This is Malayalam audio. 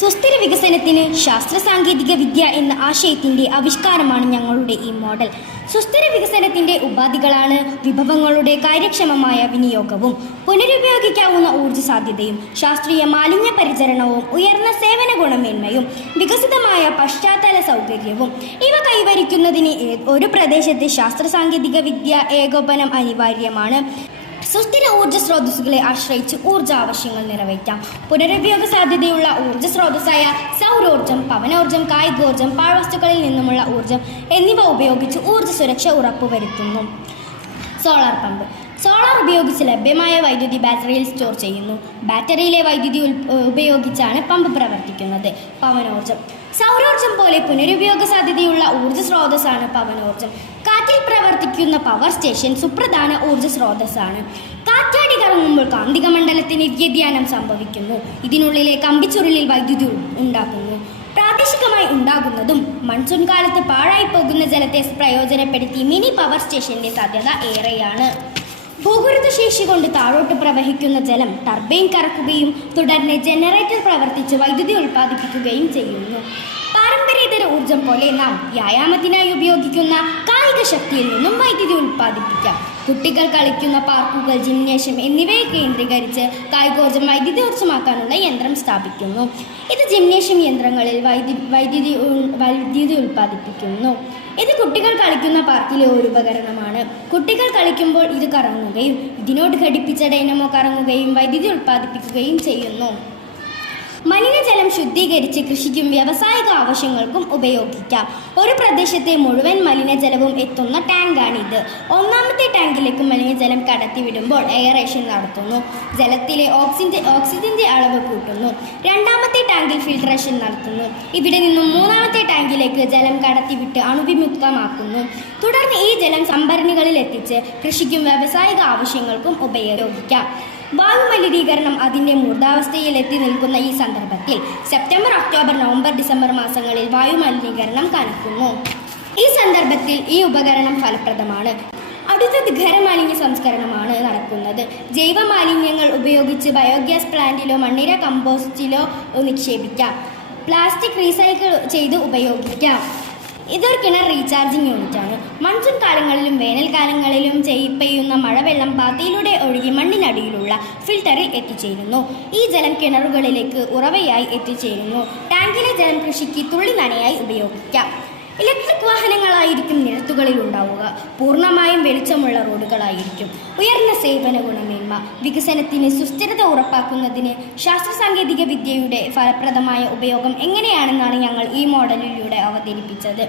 സുസ്ഥിര വികസനത്തിന് ശാസ്ത്ര സാങ്കേതിക വിദ്യ എന്ന ആശയത്തിന്റെ ആവിഷ്കാരമാണ് ഞങ്ങളുടെ ഈ മോഡൽ. സുസ്ഥിര വികസനത്തിന്റെ ഉപാധികളാണ് വിഭവങ്ങളുടെ കാര്യക്ഷമമായ വിനിയോഗവും, പുനരുപയോഗിക്കാവുന്ന ഊർജ്ജ സാധ്യതയും, ശാസ്ത്രീയ മാലിന്യ പരിചരണവും, ഉയർന്ന സേവന ഗുണമേന്മയും, വികസിതമായ പശ്ചാത്തല സൗകര്യവും. ഇവ കൈവരിക്കുന്നതിന് ഒരു പ്രദേശത്തെ ശാസ്ത്ര സാങ്കേതിക വിദ്യ ഏകോപനം അനിവാര്യമാണ്. സുസ്ഥിര ഊർജ്ജ സ്രോതസ്സുകളെ ആശ്രയിച്ച് ഊർജ്ജ ആവശ്യങ്ങൾ നിറവേറ്റാം. പുനരുപയോഗ സാധ്യതയുള്ള ഊർജ്ജ സ്രോതസ്സായ സൗരോർജ്ജം, പവനോർജ്ജം, കായികോർജ്ജം, പാഴ്വസ്തുക്കളിൽ നിന്നുമുള്ള ഊർജ്ജം എന്നിവ ഉപയോഗിച്ച് ഊർജ്ജ സുരക്ഷ ഉറപ്പുവരുത്തുന്നു. Solar pump. സോളാർ ഉപയോഗിച്ച് ലഭ്യമായ വൈദ്യുതി ബാറ്ററിയിൽ സ്റ്റോർ ചെയ്യുന്നു. ബാറ്ററിയിലെ വൈദ്യുതി ഉപയോഗിച്ചാണ് പമ്പ് പ്രവർത്തിക്കുന്നത്. പവനോർജ്ജം. സൗരോർജ്ജം പോലെ പുനരുപയോഗ സാധ്യതയുള്ള ഊർജ്ജ സ്രോതസ്സാണ് പവനോർജ്ജം. കാറ്റിൽ പ്രവർത്തിക്കുന്ന പവർ സ്റ്റേഷൻ സുപ്രധാന ഊർജ്ജ സ്രോതസ്സാണ്. കാറ്റാടി കറങ്ങുമ്പോൾ കാന്തിക മണ്ഡലത്തിന് വ്യതിയാനം സംഭവിക്കുന്നു. ഇതിനുള്ളിലെ കമ്പിച്ചുരുളിൽ വൈദ്യുതി ഉണ്ടാക്കുന്നു. പ്രാദേശികമായി ഉണ്ടാകുന്നതും മൺസൂൺ കാലത്ത് പാഴായി പോകുന്ന ജലത്തെ പ്രയോജനപ്പെടുത്തി മിനി പവർ സ്റ്റേഷന്റെ സാധ്യത ഏറെയാണ്. ഭൂഗർഭ ശേഷി കൊണ്ട് താഴോട്ട് പ്രവഹിക്കുന്ന ജലം ടർബൈൻ കറക്കുകയും തുടർന്ന് ജനറേറ്റർ പ്രവർത്തിച്ച് വൈദ്യുതി ഉൽപ്പാദിപ്പിക്കുകയും ചെയ്യുന്നു. പാരമ്പര്യേതര ഊർജ്ജം പോലെ നാം വ്യായാമത്തിനായി ഉപയോഗിക്കുന്ന കായിക ശക്തിയിൽ നിന്നും വൈദ്യുതി ഉൽപ്പാദിപ്പിക്കാം. കുട്ടികൾ കളിക്കുന്ന പാർക്കുകൾ, ജിംനേഷ്യം എന്നിവയെ കേന്ദ്രീകരിച്ച് കായികോർജ്ജം വൈദ്യുതോർജ്ജമാക്കാനുള്ള യന്ത്രം സ്ഥാപിക്കുന്നു. ഇത് ജിംനേഷ്യം യന്ത്രങ്ങളിൽ വൈദ്യുതി ഉൽപ്പാദിപ്പിക്കുന്നു. ഇത് കുട്ടികൾ കളിക്കുന്ന പാർക്കിലെ ഒരു ഉപകരണമാണ്. കുട്ടികൾ കളിക്കുമ്പോൾ ഇത് കറങ്ങുകയും ഇതിനോട് ഘടിപ്പിച്ച ഡൈനമോ കറങ്ങുകയും വൈദ്യുതി ഉൽപ്പാദിപ്പിക്കുകയും ചെയ്യുന്നു. മലിനജലം ശുദ്ധീകരിച്ച് കൃഷിക്കും വ്യാവസായിക ആവശ്യങ്ങൾക്കും ഉപയോഗിക്കാം. ഒരു പ്രദേശത്തെ മുഴുവൻ മലിനജലവും എത്തുന്ന ടാങ്കാണിത്. ഒന്നാമത്തെ ടാങ്കിലേക്ക് മലിനജലം കടത്തിവിടുമ്പോൾ എയറേഷൻ നടത്തുന്നു. ജലത്തിലെ ഓക്സിജന്റെ അളവ് കൂട്ടുന്നു. രണ്ടാമത്തെ ടാങ്കിൽ ഫിൽട്രേഷൻ നടത്തുന്നു. ഇവിടെ നിന്നും മൂന്നാമത്തെ ടാങ്കിലേക്ക് ജലം കടത്തിവിട്ട് അണുവിമുക്തമാക്കുന്നു. തുടർന്ന് ഈ ജലം സംഭരണികളിൽ എത്തിച്ച് കൃഷിക്കും വ്യാവസായിക ആവശ്യങ്ങൾക്കും ഉപയോഗിക്കാം. വായുമലിനീകരണം അതിൻ്റെ മൂർധാവസ്ഥയിൽ എത്തി നിൽക്കുന്ന ഈ സന്ദർഭത്തിൽ സെപ്റ്റംബർ, ഒക്ടോബർ, നവംബർ, ഡിസംബർ മാസങ്ങളിൽ വായുമലിനീകരണം കനക്കുന്നു. ഈ സന്ദർഭത്തിൽ ഈ ഉപകരണം ഫലപ്രദമാണ്. അടുത്തത് ഖരമാലിന്യ സംസ്കരണമാണ് നടക്കുന്നത്. ജൈവ മാലിന്യങ്ങൾ ഉപയോഗിച്ച് ബയോഗ്യാസ് പ്ലാന്റിലോ മണ്ണിര കമ്പോസ്റ്റിലോ നിക്ഷേപിക്കാം. പ്ലാസ്റ്റിക് റീസൈക്കിൾ ചെയ്ത് ഉപയോഗിക്കാം. ഇതൊരു കിണർ റീചാർജിംഗ് യൂണിറ്റാണ്. മൺസൂൺ കാലങ്ങളിലും വേനൽക്കാലങ്ങളിലും പെയ്യുന്ന മഴവെള്ളം പാത്തിയിലൂടെ ഒഴുകി മണ്ണിനടിയിലുള്ള ഫിൽട്ടറിൽ എത്തിച്ചേരുന്നു. ഈ ജലം കിണറുകളിലേക്ക് ഉറവയായി എത്തിച്ചേരുന്നു. ടാങ്കിലെ ജലം കൃഷിക്ക് തുള്ളി നനയായി ഉപയോഗിക്കാം. ഇലക്ട്രിക് വാഹനങ്ങളായിരിക്കും നിരത്തുകളിൽ ഉണ്ടാവുക. പൂർണ്ണമായും വെളിച്ചമുള്ള റോഡുകളായിരിക്കും. ഉയർന്ന സേവന ഗുണമേന്മ. വികസനത്തിന് സുസ്ഥിരത ഉറപ്പാക്കുന്നതിന് ശാസ്ത്ര സാങ്കേതിക വിദ്യയുടെ ഫലപ്രദമായ ഉപയോഗം എങ്ങനെയാണെന്നാണ് ഞങ്ങൾ ഈ മോഡലിലൂടെ അവതരിപ്പിച്ചത്.